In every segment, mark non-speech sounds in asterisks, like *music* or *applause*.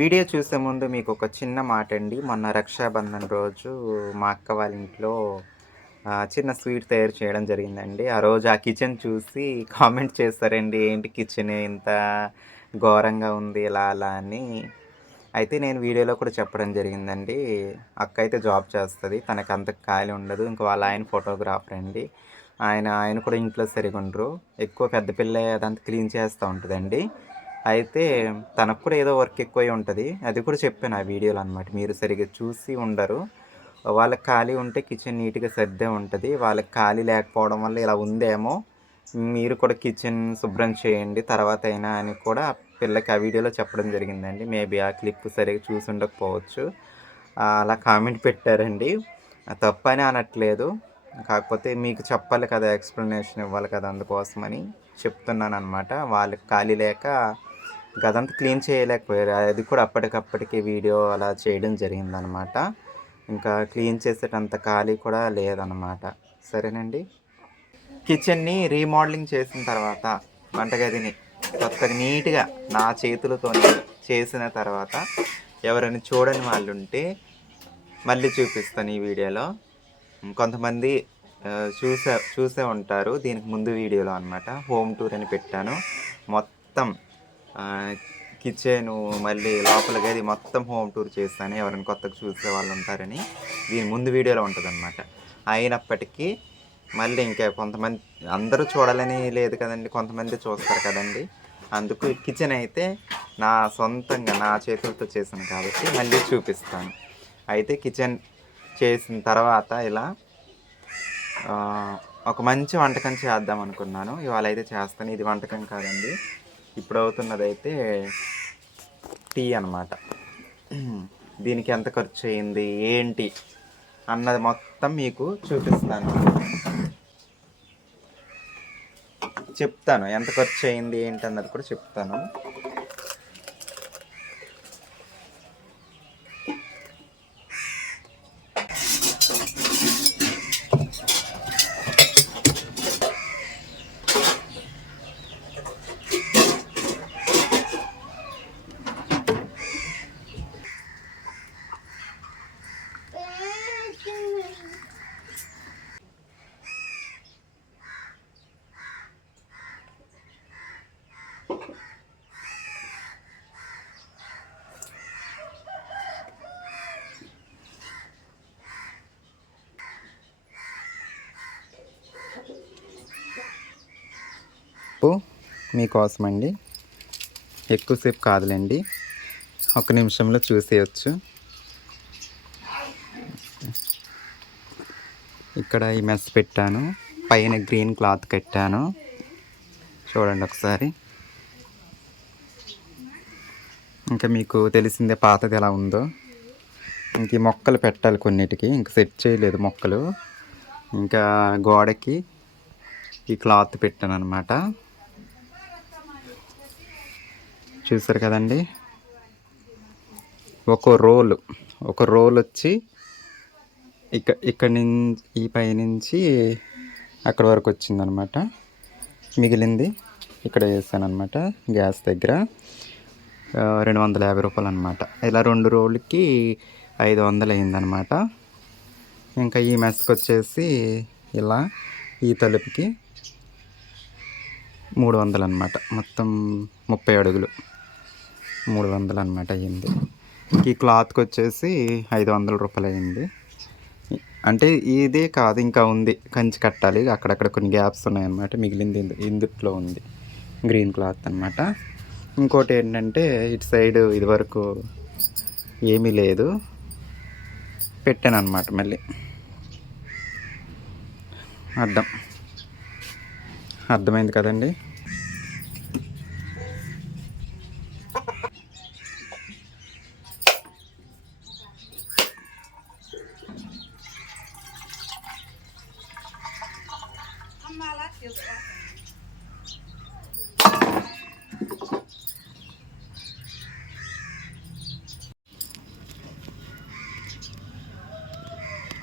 Video చూసే ముందు మీకు ఒక చిన్న మాట అండి మొన్న రక్షాబంధన్ రోజు మా అక్క వాళ్ళ ఇంట్లో చిన్న స్వీట్ తయారు చేయడం జరిగిందండి. ఆ రోజు ఆ కిచెన్ చూసి కామెంట్ చేస్తారండి ఏంటి కిచెన్ ఇంత ఘోరంగా ఉంది ఇలా అలా అని. అయితే నేను వీడియోలో కూడా చెప్పడం జరిగిందండి. అక్క అయితే జాబ్ చేస్తుంది తనకు అంత ఖాళీ ఉండదు. ఇంకా వాళ్ళ ఆయన ఫోటోగ్రాఫర్ అండి. ఆయన ఆయన కూడా ఇంట్లో సరిగా ఉండరు ఎక్కువ పెద్ద పిల్ల అదంతా క్లీన్ చేస్తూ ఉంటుందండి. అయితే తనకు కూడా ఏదో వర్క్ ఎక్కువ ఉంటుంది. అది కూడా చెప్పాను ఆ వీడియోలో అనమాట మీరు సరిగ్గా చూసి ఉండరు. వాళ్ళకి ఖాళీ ఉంటే కిచెన్ నీట్గా సర్దే ఉంటుంది. వాళ్ళకి ఖాళీ లేకపోవడం వల్ల ఇలా ఉందేమో మీరు కూడా కిచెన్ శుభ్రం చేయండి తర్వాత అయినా అని కూడా పిల్లకి ఆ వీడియోలో చెప్పడం జరిగిందండి. మేబీ ఆ క్లిప్ సరిగ్గా చూసి ఉండకపోవచ్చు. అలా కామెంట్ పెట్టారండి. తప్పని అనట్లేదు. కాకపోతే మీకు చెప్పాలి కదా ఎక్స్ప్లెనేషన్ ఇవ్వాలి కదా అందుకోసమని చెప్తున్నాను అనమాట వాళ్ళకి ఖాళీ లేక గదంతా క్లీన్ చేయలేకపోయారు. అది కూడా అప్పటికప్పటికి వీడియో అలా చేయడం జరిగిందనమాట. ఇంకా క్లీన్ చేసేటంత ఖాళీ కూడా లేదనమాట. సరేనండి? కిచెన్ని రీమోడలింగ్ చేసిన తర్వాత వంటగదిని కొత్తగా నీట్గా నా చేతులతో చేసిన తర్వాత ఎవరైనా చూడని వాళ్ళు ఉంటే మళ్ళీ చూపిస్తాను ఈ వీడియోలో. కొంతమంది చూసే చూసే ఉంటారు. దీనికి ముందు వీడియోలో అనమాట. హోమ్ టూర్ అని పెట్టాను. మొత్తం కిచెన్ మళ్ళీ లోపల గది మొత్తం హోమ్ టూర్ చేస్తాను ఎవరైనా కొత్తగా చూసే వాళ్ళు ఉంటారని దీని ముందు వీడియోలో ఉంటుందన్నమాట. అయినప్పటికీ మళ్ళీ ఇంకా కొంతమంది అందరూ చూడాలని లేదు కదండి కొంతమంది చూస్తారు కదండి. అందుకు కిచెన్ అయితే నా సొంతంగా నా చేతులతో చేశాను కాబట్టి మళ్ళీ చూపిస్తాను. అయితే కిచెన్ చేసిన తర్వాత ఇలా ఒక మంచి వంటకం చేద్దాం అనుకున్నాను. ఇవాళ అయితే చేస్తాను. ఇది వంటకం కాదండి. ఇప్పుడు అవుతున్నది అయితే టీ అన్నమాట. దీనికి ఎంత ఖర్చు అయింది ఏంటి అన్నది మొత్తం మీకు చూపిస్తాను. చెప్తాను ఎంత ఖర్చు అయింది ఏంటి అన్నది కూడా చెప్తాను. ఉప్పు మీకోసం అండి ఎక్కువసేపు కాదులేండి. ఒక నిమిషంలో చూసేయచ్చు. ఇక్కడ ఈ మెస్ పెట్టాను. పైన గ్రీన్ క్లాత్ కట్టాను. చూడండి ఒకసారి. ఇంకా మీకు తెలిసిందే పాతది ఎలా ఉందో. ఇంక ఈ మొక్కలు పెట్టాలి కొన్నిటికి. ఇంకా సెట్ చేయలేదు మొక్కలు. ఇంకా గోడకి ఈ క్లాత్ పెట్టాను అనమాట చూసారు కదండి? ఒక రోల్ ఒక రోల్ వచ్చి ఇక ఇక్కడ నుంచి ఈ పైనుంచి అక్కడ వరకు వచ్చిందనమాట. మిగిలింది ఇక్కడ వేసాను అనమాట గ్యాస్ దగ్గర. రెండు వందల యాభై రూపాయలు అనమాట ఇలా రెండు రోజులకి ఐదు వందలు అయిందనమాట. ఇంకా ఈ మెస్కి వచ్చేసి ఇలా ఈ తలుపుకి మూడు వందలు అనమాట మొత్తం ముప్పై అడుగులు. మూడు వందలు అనమాట అయ్యింది ఈ క్లాత్కి వచ్చేసి ఐదు వందల రూపాయలు అయ్యింది అంటే ఇదే కాదు ఇంకా ఉంది. కంచి కట్టాలి. అక్కడక్కడ కొన్ని గ్యాప్స్ ఉన్నాయన్నమాట. మిగిలింది ఇందుట్లో ఉంది. గ్రీన్ క్లాత్ అనమాట ఇంకోటి ఏంటంటే ఇటు సైడ్ ఇదివరకు ఏమీ లేదు. పెట్టాను అనమాట మళ్ళీ. అర్థం. అర్థమైంది కదండి?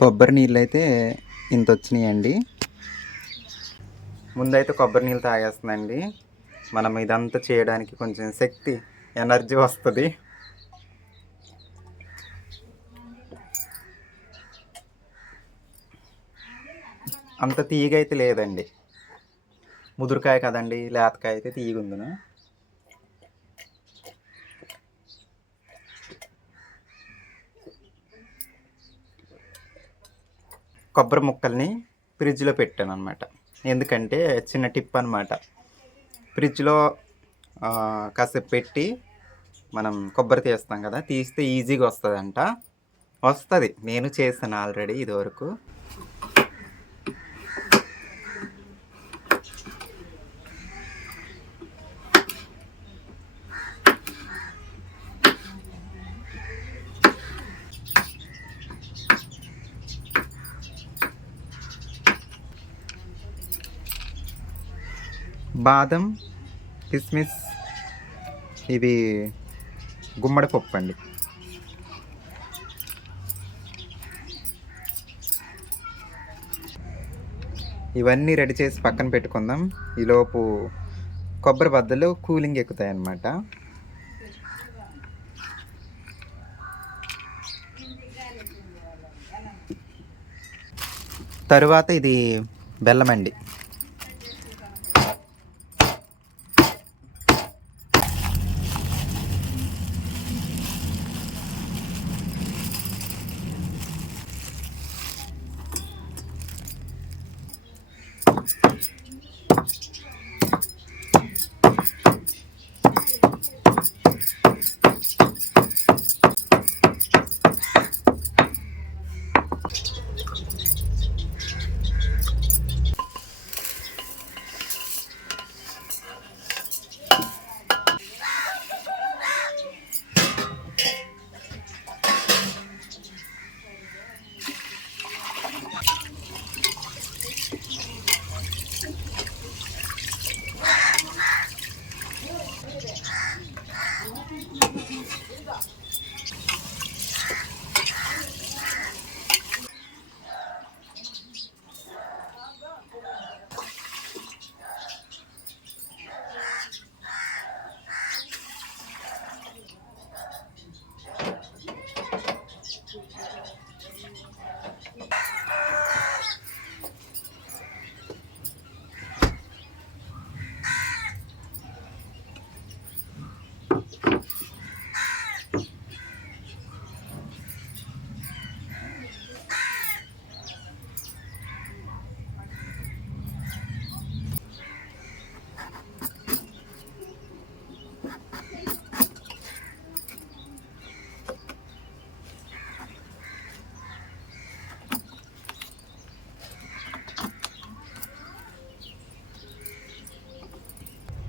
కొబ్బరి నీళ్ళు అయితే ఇంత వచ్చినాయండి ముందైతే కొబ్బరి నీళ్ళు తాగేస్తుందండి. మనం ఇదంతా చేయడానికి కొంచెం శక్తి ఎనర్జీ వస్తుంది. అంత తీగైతే లేదండి. ముదురుకాయ కదండి లేతకాయ అయితే తీగుందును. కొబ్బరి ముక్కల్ని ఫ్రిడ్జ్లో పెట్టాను అనమాట ఎందుకంటే చిన్న టిప్ అనమాట ఫ్రిడ్జ్లో కాసేపు పెట్టి మనం కొబ్బరి తీస్తాం కదా తీస్తే ఈజీగా వస్తుందంట. వస్తుంది. నేను చేశాను ఆల్రెడీ ఇదివరకు. బాదం కిస్మిస్ ఇది గుమ్మడి పప్పు అండి. ఇవన్నీ రెడీ చేసి పక్కన పెట్టుకుందాం. ఈలోపు కొబ్బరి బద్దలు కూలింగ్ ఎక్కుతాయి అన్నమాట తరువాత ఇది బెల్లం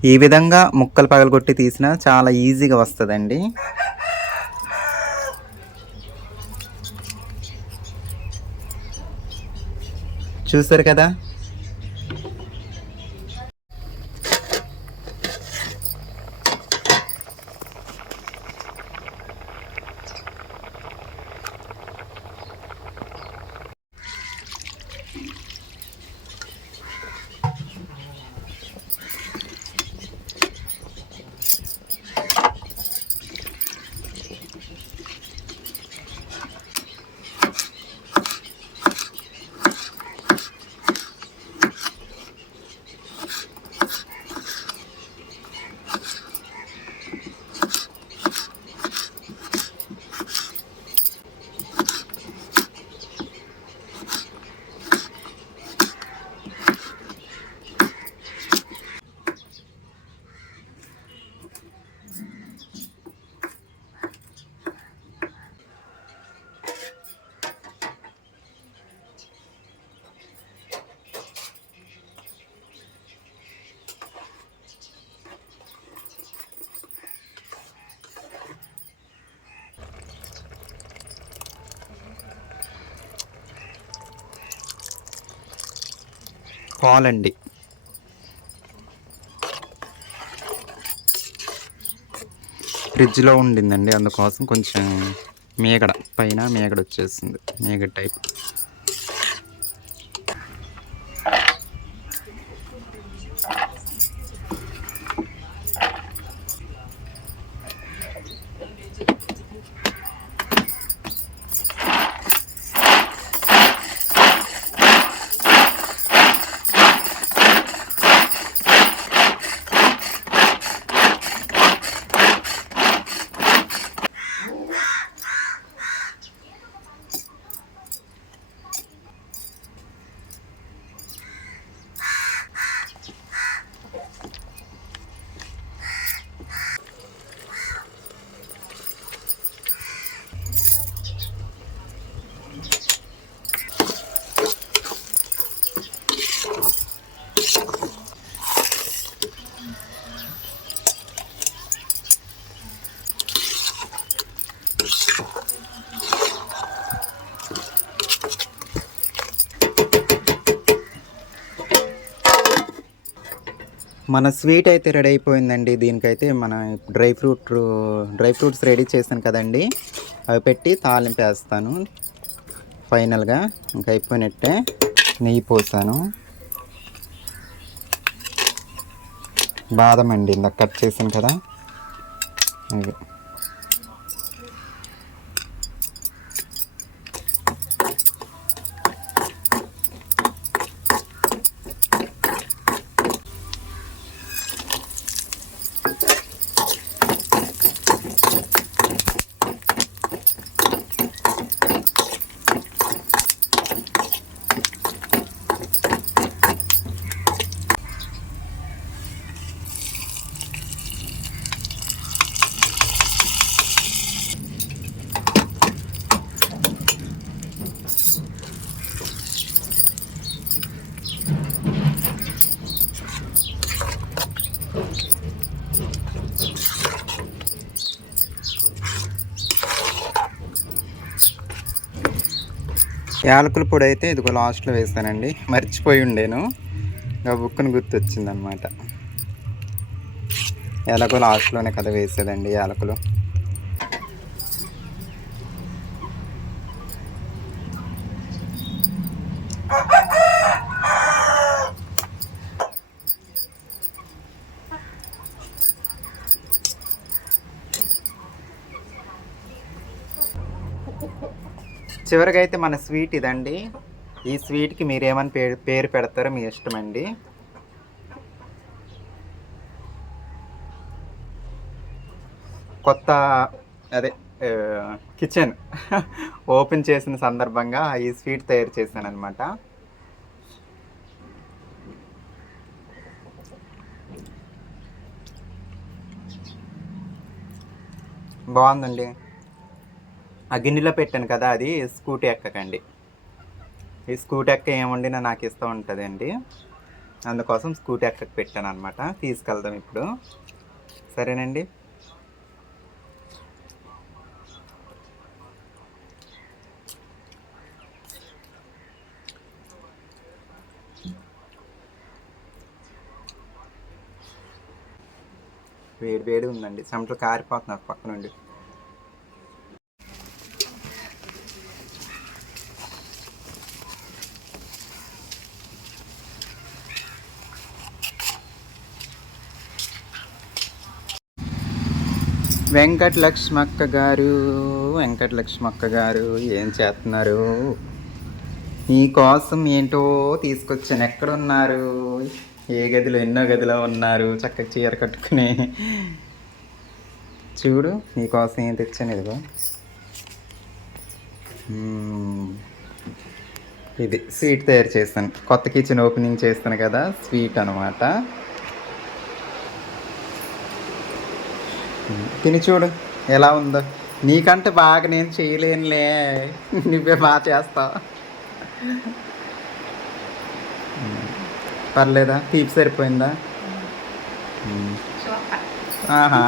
ఈ విధంగా ముక్కలు పగలగొట్టి తీసినా చాలా ఈజీగా వస్తుందండి. చూసారు కదా? పాలండి. ఫ్రిడ్జ్లో ఉండిందండి. అందుకోసం కొంచెం మేగడ పైన మేగడ వచ్చేసింది మేగడ టైప్. మన స్వీట్ అయితే రెడీ అయిపోయిందండి. దీనికైతే మన dry fruit dry fruits ready చేశాను కదండి. అవి పెట్టి తాలింపు వేస్తాను. ఫైనల్గా ఇంకా అయిపోయినట్టే నెయ్యి పోసాను. బాదం అండి ఇందాక కట్ చేశాను కదా. అది యాలకుల పొడి అయితే ఇదిగో లాస్ట్లో వేసానండి మర్చిపోయి ఉండేను. ఇంకా బుక్కును గుర్తొచ్చింది అనమాట యాలకులు లాస్ట్లోనే కదా వేసేదండి యాలకులు. చివరిగా అయితే మన స్వీట్ ఇదండి. ఈ స్వీట్కి మీరేమని పేరు పేరు పెడతారో మీ ఇష్టం అండి కొత్త అదే కిచెన్ *laughs* ఓపెన్ చేసిన సందర్భంగా ఈ స్వీట్ తయారు చేశాను అనమాట బాగుందండి. ఆ గిన్నెలో పెట్టాను కదా అది స్కూటీ ఎక్కకండి. ఈ స్కూటీ ఎక్క ఏం నాకు ఇస్తూ ఉంటుందండి. అందుకోసం స్కూటీ ఎక్కకు పెట్టాను అనమాట తీసుకెళ్దాం ఇప్పుడు. సరేనండి? వేడి వేడి ఉందండి. చెమటలు కారిపోతున్నారు పక్క నుండి వెంకట లక్ష్మక్క గారు వెంకట లక్ష్మక్క గారు ఏం చేస్తున్నారు? కోసం ఏంటో తీసుకొచ్చాను. ఎక్కడున్నారు? ఏ గదిలో ఎన్నో గదిలో ఉన్నారు? చక్కగా చీర కట్టుకుని. చూడు నీకోసం ఏం తెచ్చాను ఇదిగో. ఇది స్వీట్ తయారు చేస్తాను. కొత్త కిచెన్ ఓపెనింగ్ చేస్తాను కదా స్వీట్ అనమాట తిని చూడు ఎలా ఉందో. నీకంటే బాగా నేను చేయలేనులే. నువ్వే బాగా చేస్తావు. పర్లేదా? తీపి సరిపోయిందా? ఆహా.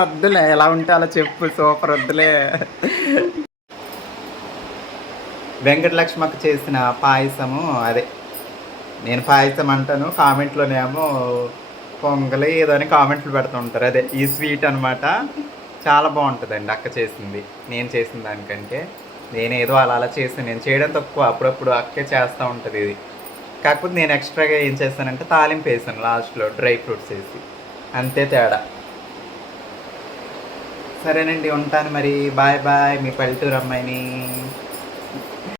వద్దులే. ఎలా ఉంటే అలా చెప్పు. సూపర్ వద్దులే. వెంకటలక్ష్మక్క చేసిన పాయసము అదే. నేను పాయసం అంటాను. కామెంట్లోనేమో పొంగలి ఏదో అని కామెంట్లు పెడుతూ ఉంటారు. అదే ఈ స్వీట్ అనమాట చాలా బాగుంటుందండి అక్క చేసింది. నేను చేసిన దానికంటే. నేనేదో అలా అలా చేసాను నేను చేయడం తక్కువ. అప్పుడప్పుడు అక్కే చేస్తూ ఉంటుంది ఇది. కాకపోతే నేను ఎక్స్ట్రాగా ఏం చేస్తానంటే తాలింపు వేసాను లాస్ట్లో డ్రై ఫ్రూట్స్ వేసి. అంతే తేడా. సరేనండి ఉంటాను మరి. బాయ్ బాయ్ మీ పల్లెటూరు అమ్మాయిని.